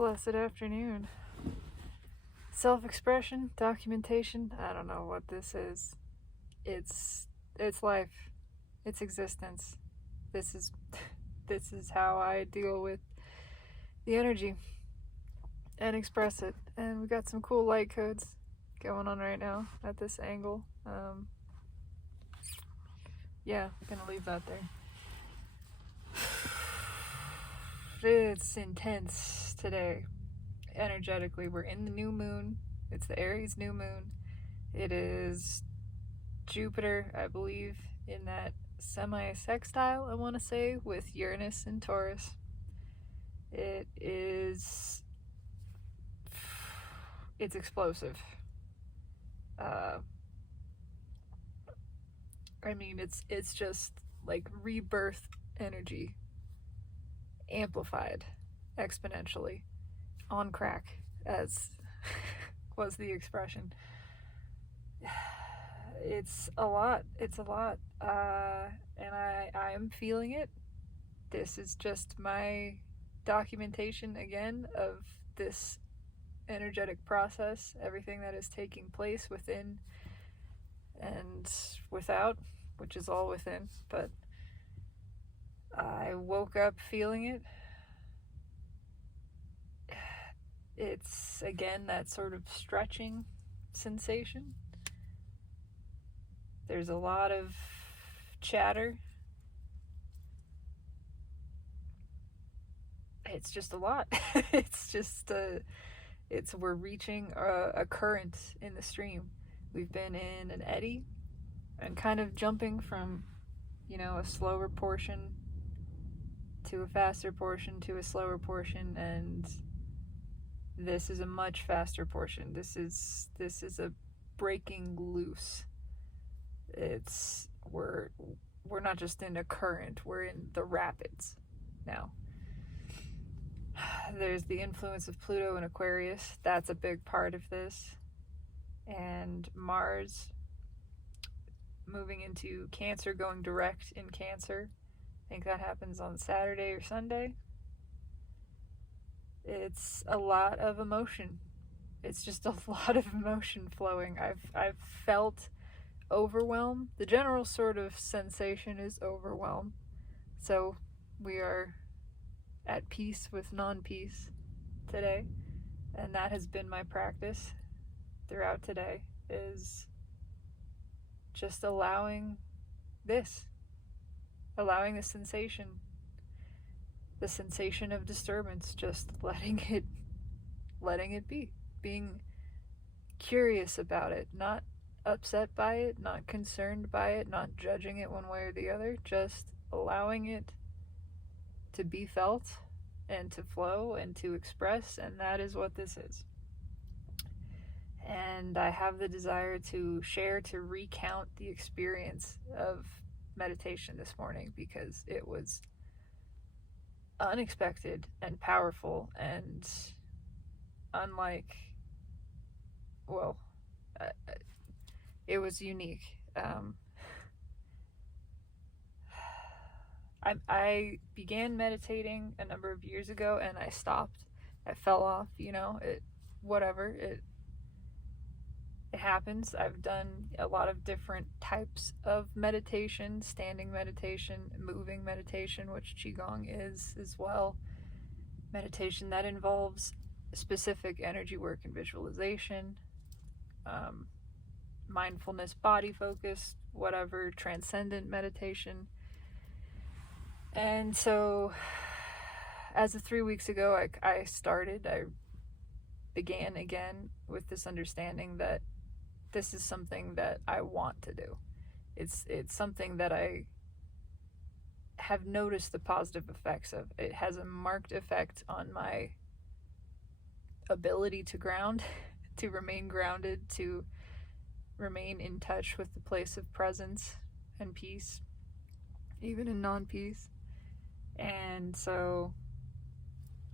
Blessed afternoon. Self-expression, documentation, I don't know what this is. It's life. It's existence. This is this is how I deal with the energy and express it. And we got some cool light codes going on right now at this angle. Yeah, I'm gonna leave that there. It's intense today. Energetically, we're in the new moon. It's the Aries new moon. It is Jupiter, I believe, in that semi-sextile, I want to say, with Uranus and Taurus. It's explosive. I mean, it's just like rebirth energy, amplified exponentially, on crack, as was the expression. It's a lot. And I am feeling it. This is just my documentation again of this energetic process, everything that is taking place within and without, which is all within. But I woke up feeling it. It's again that sort of stretching sensation. There's a lot of chatter. It's just a lot. We're reaching a current in the stream. We've been in an eddy and kind of jumping from, a slower portion to a faster portion to a slower portion, and this is a much faster portion. This is a breaking loose. We're not just in a current, we're in the rapids now. There's the influence of Pluto and Aquarius. That's a big part of this. And Mars moving into Cancer, going direct in Cancer. I think that happens on Saturday or Sunday. It's a lot of emotion. It's just a lot of emotion flowing. I've felt overwhelm. The general sort of sensation is overwhelm. So we are at peace with non-peace today, and that has been my practice throughout today, is just allowing the sensation of disturbance, just letting it be, being curious about it, not upset by it, not concerned by it, not judging it one way or the other, just allowing it to be felt and to flow and to express, and that is what this is. And I have the desire to share, to recount the experience of meditation this morning, because it was unexpected and powerful and unlike, it was unique. I began meditating a number of years ago, and I stopped. I fell off, it happens. I've done a lot of different types of meditation, standing meditation, moving meditation, which Qigong is as well. Meditation that involves specific energy work and visualization, mindfulness, body focus, whatever, transcendent meditation. And so, as of 3 weeks ago, I began again with this understanding that this is something that I want to do. It's something that I have noticed the positive effects of. It has a marked effect on my ability to ground, to remain grounded, to remain in touch with the place of presence and peace, even in non-peace. And so,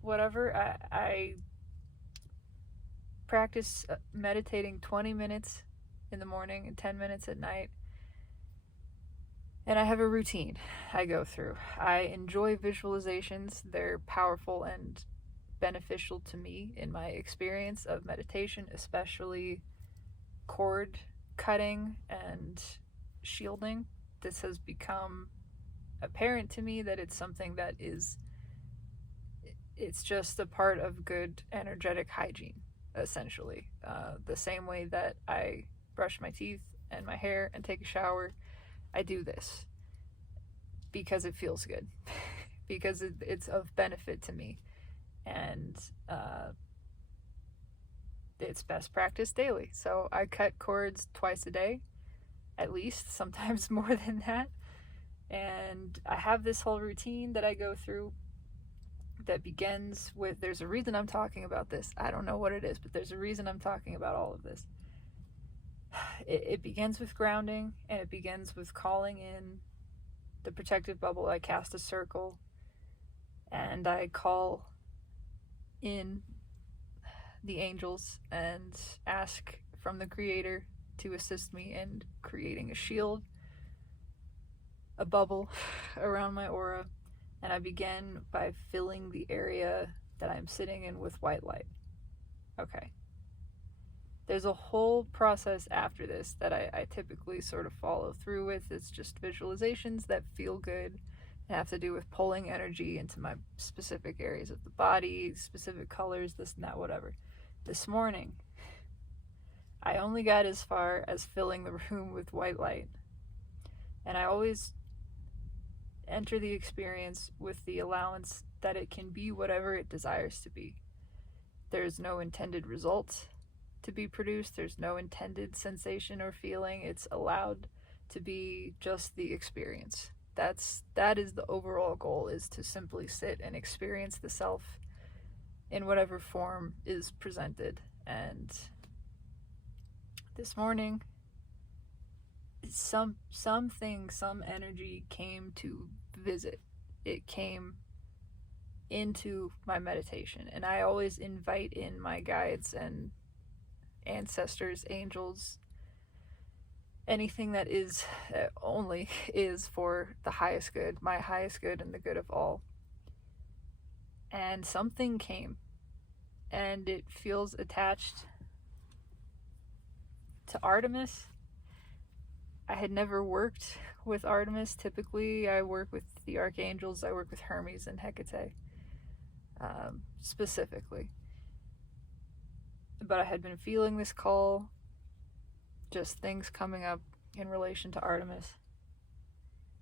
I practice meditating 20 minutes in the morning and 10 minutes at night. And I have a routine I go through. I enjoy visualizations. They're powerful and beneficial to me in my experience of meditation, especially cord cutting and shielding. This has become apparent to me that it's something that it's just a part of good energetic hygiene, essentially. The same way that I brush my teeth and my hair and take a shower, I do this because it feels good, because it's of benefit to me, and it's best practice daily. So I cut cords twice a day, at least, sometimes more than that. And I have this whole routine that I go through that begins with, there's a reason I'm talking about this. I don't know what it is, but there's a reason I'm talking about all of this. It begins with grounding, and it begins with calling in the protective bubble. I cast a circle, and I call in the angels and ask from the Creator to assist me in creating a shield, a bubble around my aura. And I begin by filling the area that I'm sitting in with white light. Okay. There's a whole process after this that I typically sort of follow through with. It's just visualizations that feel good and have to do with pulling energy into my specific areas of the body, specific colors, this and that, whatever. This morning, I only got as far as filling the room with white light. And I always enter the experience with the allowance that it can be whatever it desires to be. There's no intended result to be produced. There's no intended sensation or feeling. It's allowed to be just the experience. That is the overall goal, is to simply sit and experience the self in whatever form is presented. And this morning, some energy came to visit. It came into my meditation, and I always invite in my guides and ancestors, angels, anything that is only is for the highest good, my highest good, and the good of all. And something came, and it feels attached to Artemis. I had never worked with Artemis. Typically, I work with the archangels. I work with Hermes and Hecate, specifically. But I had been feeling this call, just things coming up in relation to Artemis.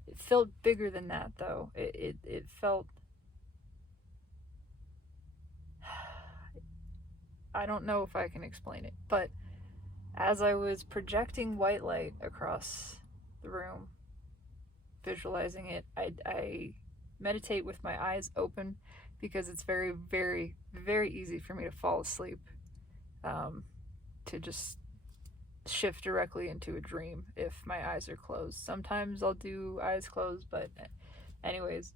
It felt bigger than that, though. It felt... I don't know if I can explain it, but as I was projecting white light across the room, visualizing it, I meditate with my eyes open, because it's very, very, very easy for me to fall asleep, to just shift directly into a dream if my eyes are closed. Sometimes I'll do eyes closed, but anyways,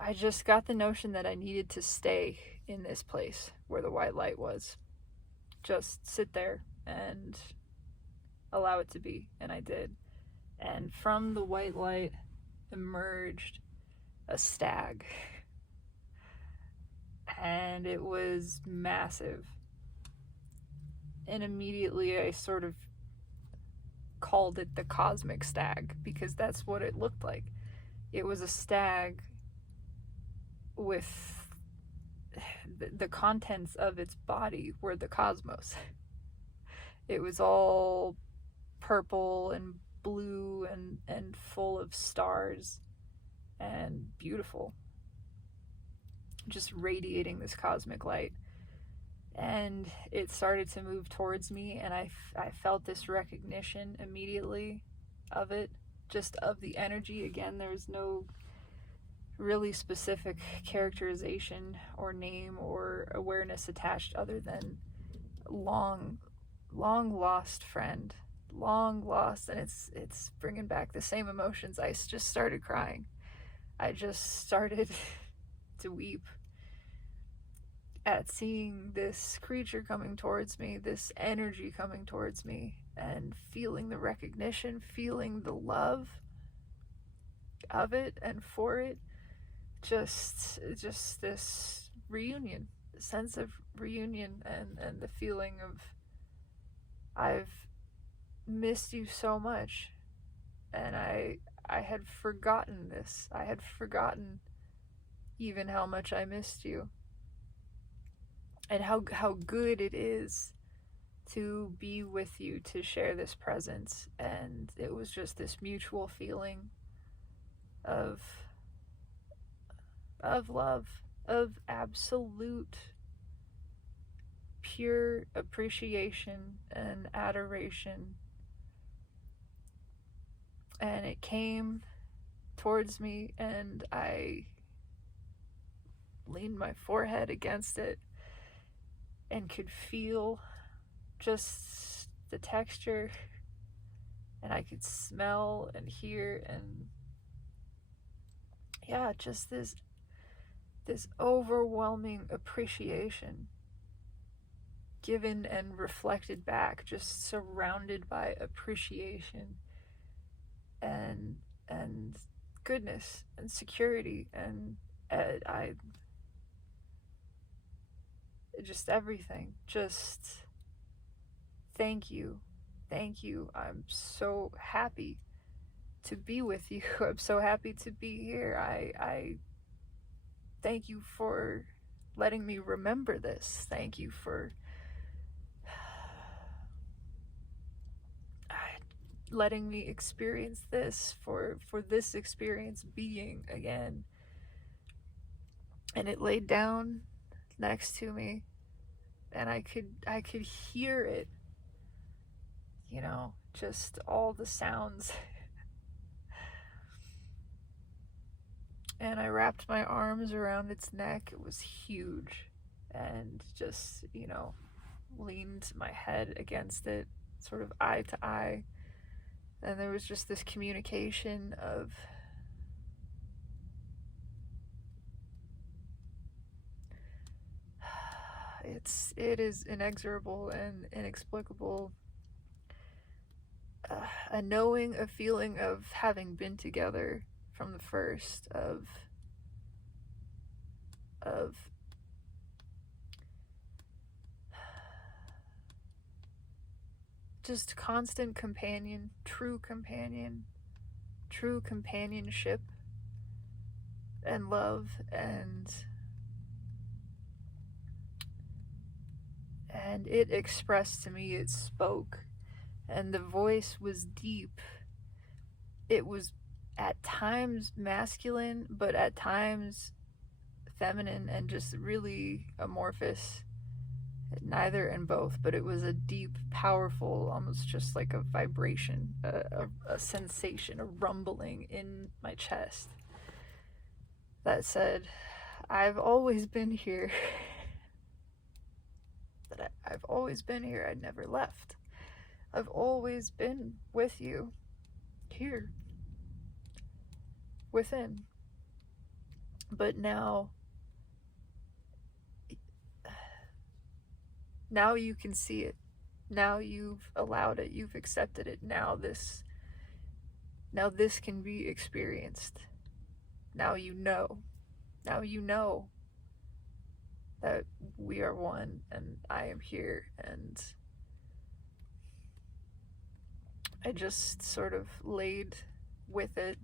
I just got the notion that I needed to stay in this place where the white light was. Just sit there and allow it to be, and I did. And from the white light emerged a stag, and it was massive. And immediately I sort of called it the cosmic stag, because that's what it looked like. It was a stag with the contents of its body were the cosmos. It was all purple and blue and full of stars and beautiful, just radiating this cosmic light. And it started to move towards me, and I felt this recognition immediately of it, just of the energy. Again, there's no really specific characterization or name or awareness attached, other than long lost friend, long lost. And it's bringing back the same emotions. I just started crying. I just started to weep at seeing this creature coming towards me, this energy coming towards me, and feeling the recognition, feeling the love of it and for it, just this reunion, sense of reunion, and the feeling of I've missed you so much, and I had forgotten this. I had forgotten even how much I missed you, and how good it is to be with you, to share this presence. And it was just this mutual feeling of love, of absolute pure appreciation and adoration. And it came towards me, and I leaned my forehead against it and could feel just the texture, and I could smell and hear, and yeah, just this overwhelming appreciation given and reflected back, just surrounded by appreciation and goodness and security, and I just everything. Just thank you. I'm so happy to be with you. I'm so happy to be here. I thank you for letting me remember this. Thank you for letting me experience this, for this experience being again. And it laid down next to me, and I could hear it, just all the sounds. And I wrapped my arms around its neck. It was huge, and just, leaned my head against it, sort of eye to eye. And there was just this communication of it is inexorable and inexplicable. A knowing, a feeling of having been together from the first, of just constant companion, true companionship and love, and it expressed to me, it spoke, and the voice was deep. It was at times masculine, but at times feminine, and just really amorphous. Neither and both, but it was a deep, powerful, almost just like a vibration, a sensation, a rumbling in my chest that said, I've always been here. That I've always been here. I never left. I've always been with you, here, within. But now you can see it. Now you've allowed it. You've accepted it. Now this can be experienced. Now you know that we are one, and I am here. And I just sort of laid with it,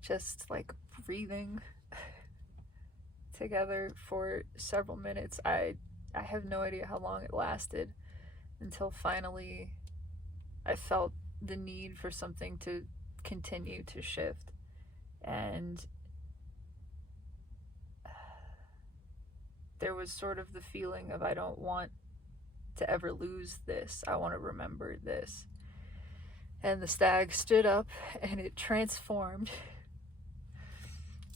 just like breathing together for several minutes. I have no idea how long it lasted, until finally I felt the need for something to continue to shift. And there was sort of the feeling of, I don't want to ever lose this. I want to remember this. And the stag stood up, and it transformed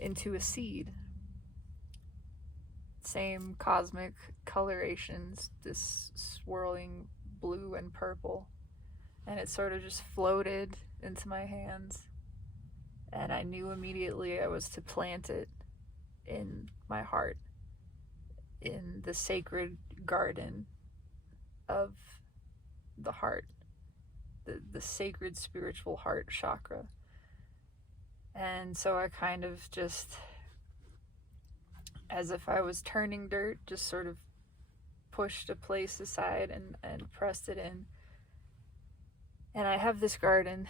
into a seed. Same cosmic colorations, this swirling blue and purple. And it sort of just floated into my hands. And I knew immediately I was to plant it in my heart, in the sacred garden of the heart, the sacred spiritual heart chakra. And so I kind of just, as if I was turning dirt, just sort of pushed a place aside and pressed it in. And I have this garden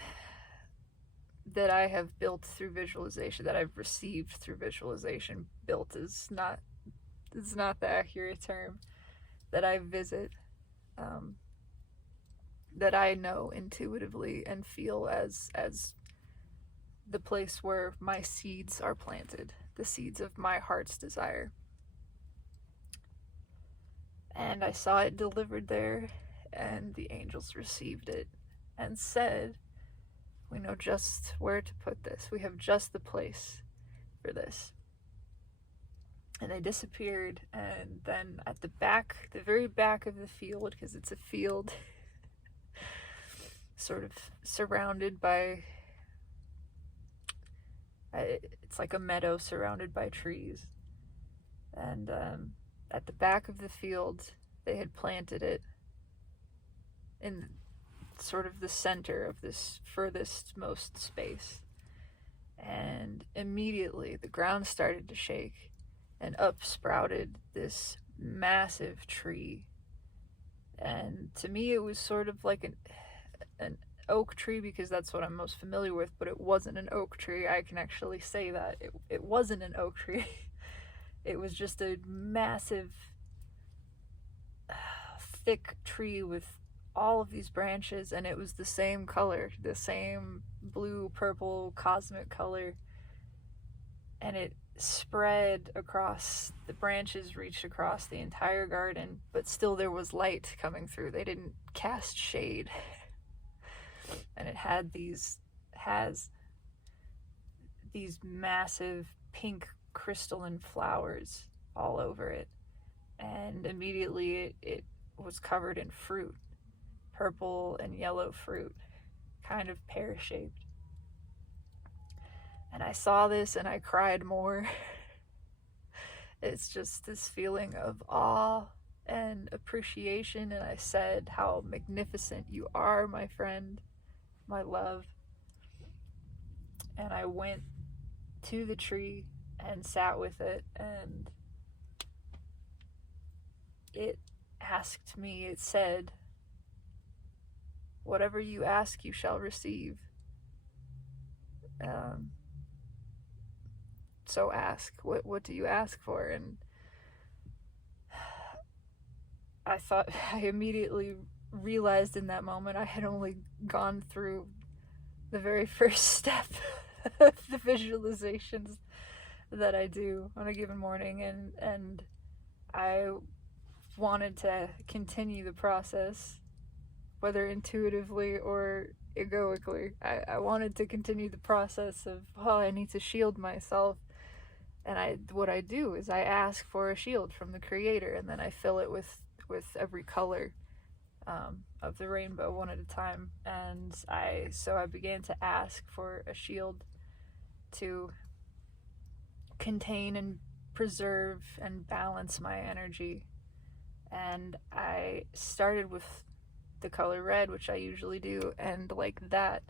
that I have built through visualization, that I've received through visualization. Built is not, it's not the accurate term. That I visit, that I know intuitively and feel as the place where my seeds are planted, the seeds of my heart's desire. And I saw it delivered there, and the angels received it and said, "We know just where to put this. We have just the place for this." And they disappeared, and then at the back, the very back of the field, because it's a field sort of surrounded by, it's like a meadow surrounded by trees. And at the back of the field, they had planted it in sort of the center of this furthest most space. And immediately the ground started to shake, and up sprouted this massive tree. And to me, it was sort of like an oak tree, because that's what I'm most familiar with, but it wasn't an oak tree. I can actually say that. It wasn't an oak tree. It was just a massive, thick tree with all of these branches, and it was the same color, the same blue, purple, cosmic color. And it spread across, the branches reached across the entire garden, but still there was light coming through. They didn't cast shade. And it had these massive pink crystalline flowers all over it. And immediately it was covered in fruit, purple and yellow fruit, kind of pear-shaped. And I saw this and I cried more. It's just this feeling of awe and appreciation. And I said, "How magnificent you are, my friend, my love." And I went to the tree and sat with it, and it asked me, it said, "Whatever you ask, you shall receive. So ask, what do you ask for?" And I immediately realized in that moment I had only gone through the very first step of the visualizations that I do on a given morning, and I wanted to continue the process, whether intuitively or egoically. I wanted to continue the process of, I need to shield myself. And what I do is I ask for a shield from the Creator, and then I fill it with every color of the rainbow one at a time. And I began to ask for a shield to contain and preserve and balance my energy. And I started with the color red, which I usually do, and like that,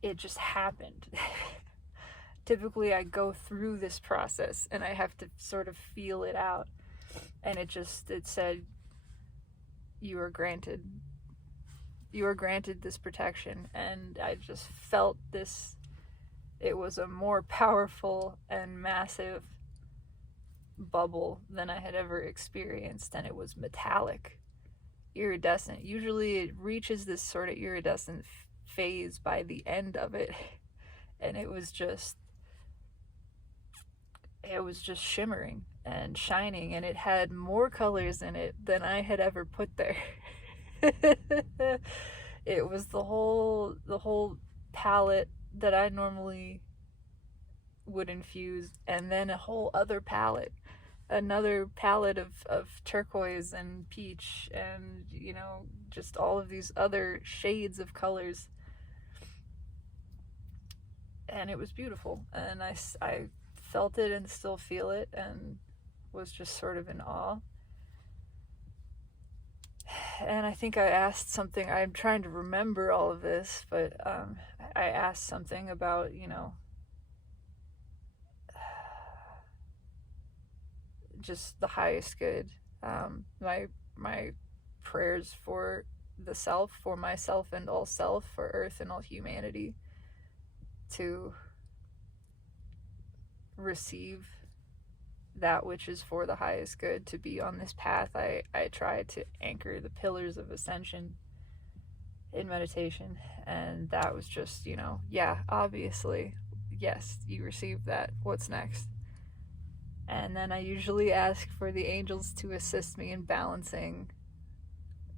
it just happened. Typically I go through this process and I have to sort of feel it out, and it said, you are granted this protection. And I just felt this, it was a more powerful and massive bubble than I had ever experienced, and it was metallic, iridescent. Usually it reaches this sort of iridescent phase by the end of it, and it was just shimmering and shining, and it had more colors in it than I had ever put there. It was the whole palette that I normally would infuse, and then a whole other palette, another palette of turquoise and peach, and just all of these other shades of colors. And it was beautiful, and I felt it and still feel it, and was just sort of in awe. And I think I asked something, I'm trying to remember all of this, but I I asked something about, just the highest good. My prayers for the self, for myself and all self, for Earth and all humanity, to receive that which is for the highest good, to be on this path. I try to anchor the pillars of ascension in meditation, and that was just, yeah, obviously, yes, you received that. What's next? And then I usually ask for the angels to assist me in balancing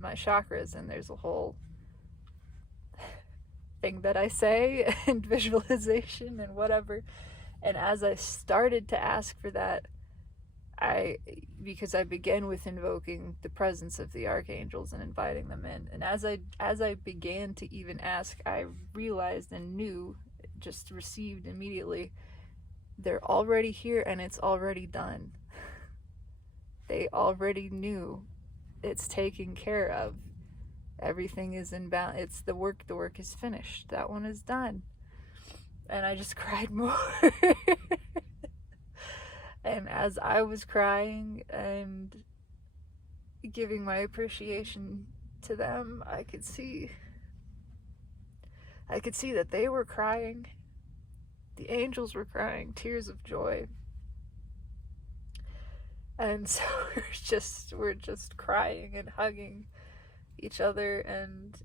my chakras, and there's a whole thing that I say and visualization and whatever. And as I started to ask for that, because I began with invoking the presence of the archangels and inviting them in, and as I began to even ask, I realized and knew, just received immediately, they're already here and it's already done. They already knew. It's taken care of. Everything is in balance. It's the work is finished. That one is done. And I just cried more. And as I was crying and giving my appreciation to them, I could see that they were crying. The angels were crying tears of joy. And so we're just crying and hugging each other and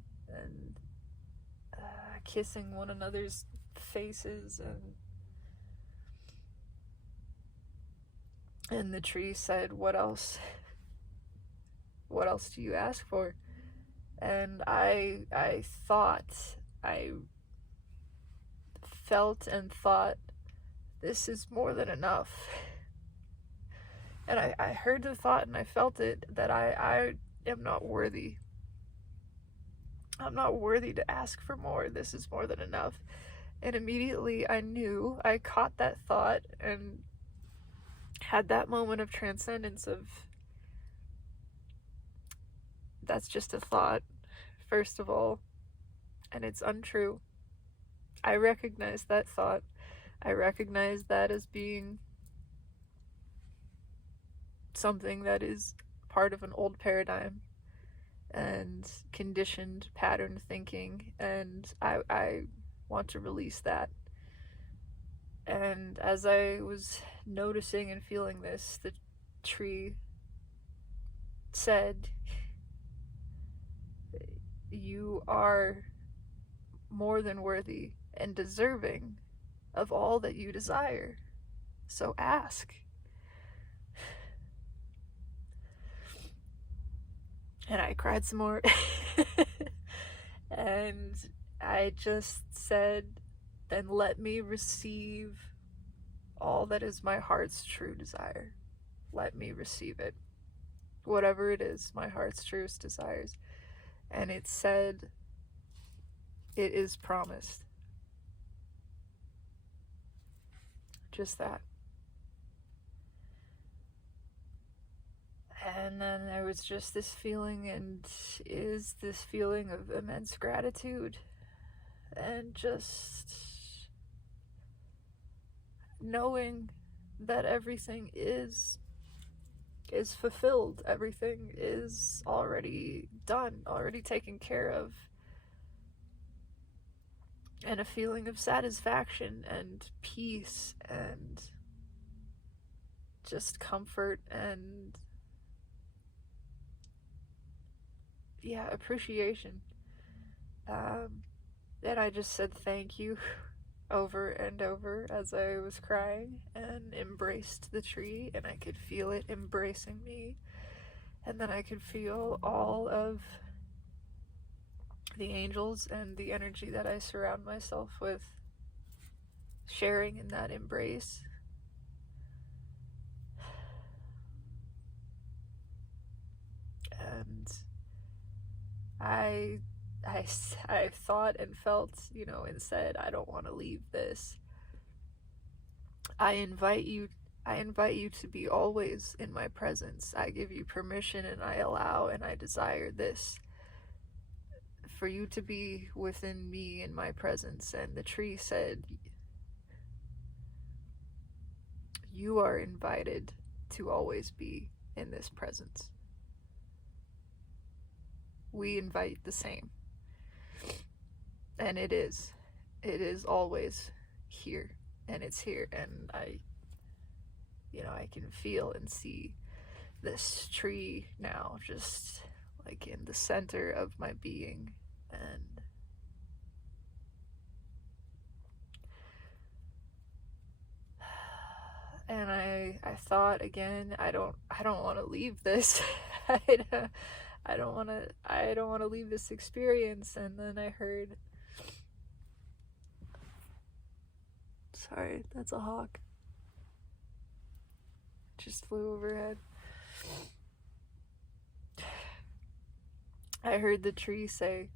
kissing one another's faces, and the tree said, what else do you ask for? And I felt and thought, this is more than enough. And I heard the thought and I felt it, that I am not worthy. I'm not worthy to ask for more. This is more than enough. And immediately I caught that thought and had that moment of transcendence of, that's just a thought, first of all, and it's untrue. I recognize that thought. I recognize that as being something that is part of an old paradigm and conditioned pattern thinking, and I want to release that. And as I was noticing and feeling this, the tree said, you are more than worthy and deserving of all that you desire. So ask. And I cried some more. And I just said, then let me receive all that is my heart's true desire. Let me receive it. Whatever it is, my heart's truest desires. And it said, it is promised. Just that. And then there was just this feeling, and is this feeling of immense gratitude, and just knowing that everything is fulfilled, everything is already done, already taken care of, and a feeling of satisfaction and peace and just comfort and appreciation. And I just said thank you over and over as I was crying, and embraced the tree, and I could feel it embracing me, and then I could feel all of the angels and the energy that I surround myself with sharing in that embrace. And I thought and felt, and said, I don't want to leave this. I invite you to be always in my presence. I give you permission, and I allow and I desire this for you to be within me in my presence. And the tree said, you are invited to always be in this presence. We invite the same. And it is always here, and it's here. And I can feel and see this tree now, just like in the center of my being. And I thought again, I don't want to leave this. I don't want to leave this experience. And then I heard, sorry, that's a hawk, just flew overhead. I heard the tree say,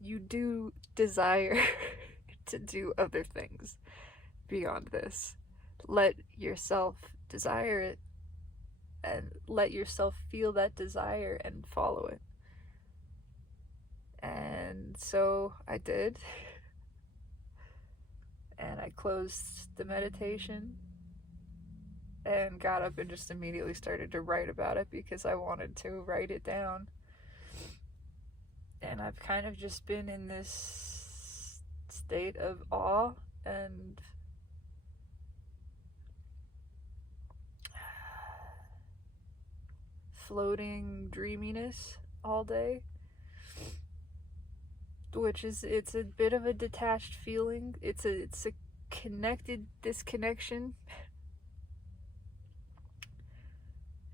you do desire to do other things beyond this. Let yourself desire it, and let yourself feel that desire and follow it. And so I did. And I closed the meditation and got up and just immediately started to write about it, because I wanted to write it down. And I've kind of just been in this state of awe and floating dreaminess all day, which is, it's a bit of a detached feeling. It's a connected disconnection.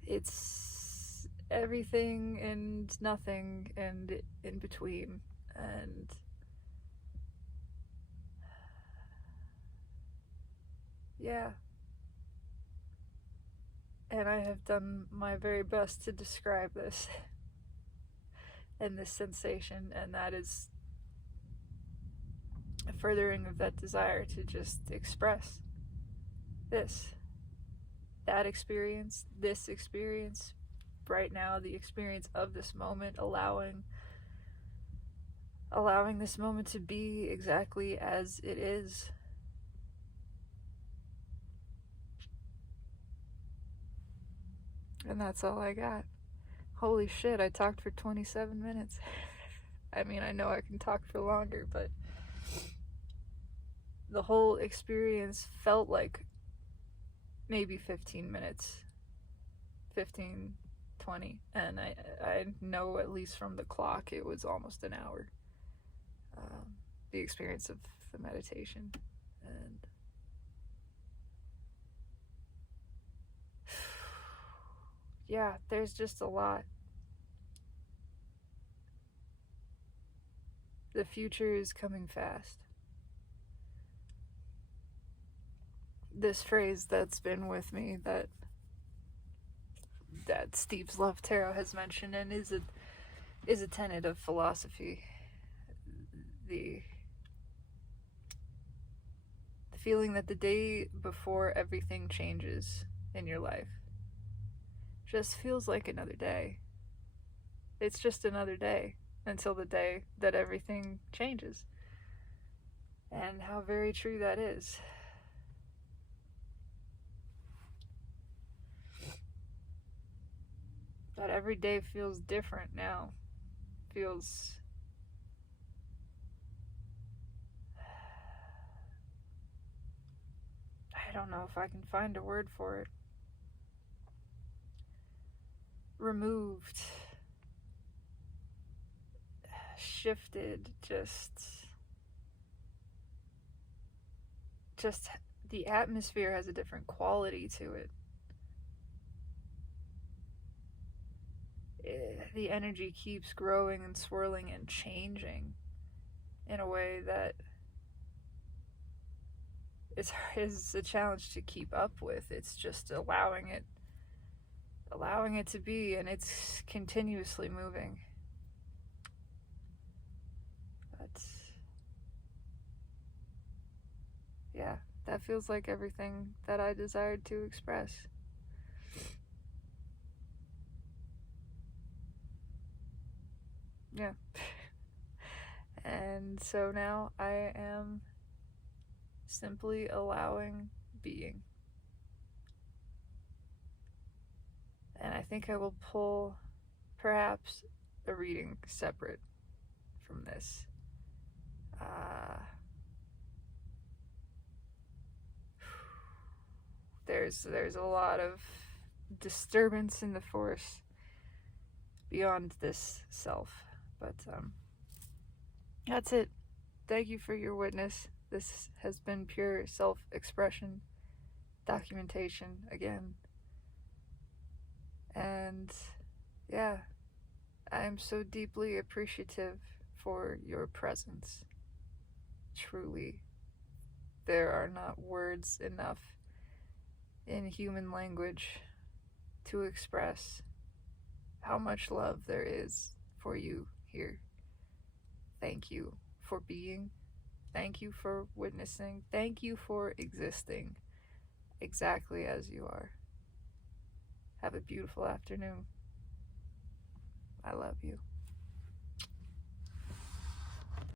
It's everything and nothing and in between. And yeah. And I have done my very best to describe this and this sensation, and that is a furthering of that desire to just express this, that experience, this experience, right now, the experience of this moment, allowing this moment to be exactly as it is. And that's all I got. Holy shit, I talked for 27 minutes. I mean, I know I can talk for longer, but the whole experience felt like maybe 15 minutes. 15, 20. And I know, at least from the clock, it was almost an hour. The experience of the meditation. And yeah, there's just a lot. The future is coming fast. This phrase that's been with me, that Steve's Love Tarot has mentioned, and is a tenet of philosophy. The feeling that the day before everything changes in your life just feels like another day. It's just another day until the day that everything changes. And how very true that is. That every day feels different now. Feels... I don't know if I can find a word for it. Removed. Shifted. Just the atmosphere has a different quality to it. The energy keeps growing and swirling and changing in a way that is a challenge to keep up with. It's just allowing it to be, and it's continuously moving. But yeah, that feels like everything that I desired to express. Yeah. And so now I am simply allowing being. And I think I will pull perhaps a reading separate from this. There's a lot of disturbance in the force beyond this self, but that's it. Thank you for your witness. This has been pure self-expression, documentation again, and yeah, I am so deeply appreciative for your presence. Truly, there are not words enough in human language to express how much love there is for you here. Thank you for being. Thank you for witnessing. Thank you for existing exactly as you are. Have a beautiful afternoon. I love you.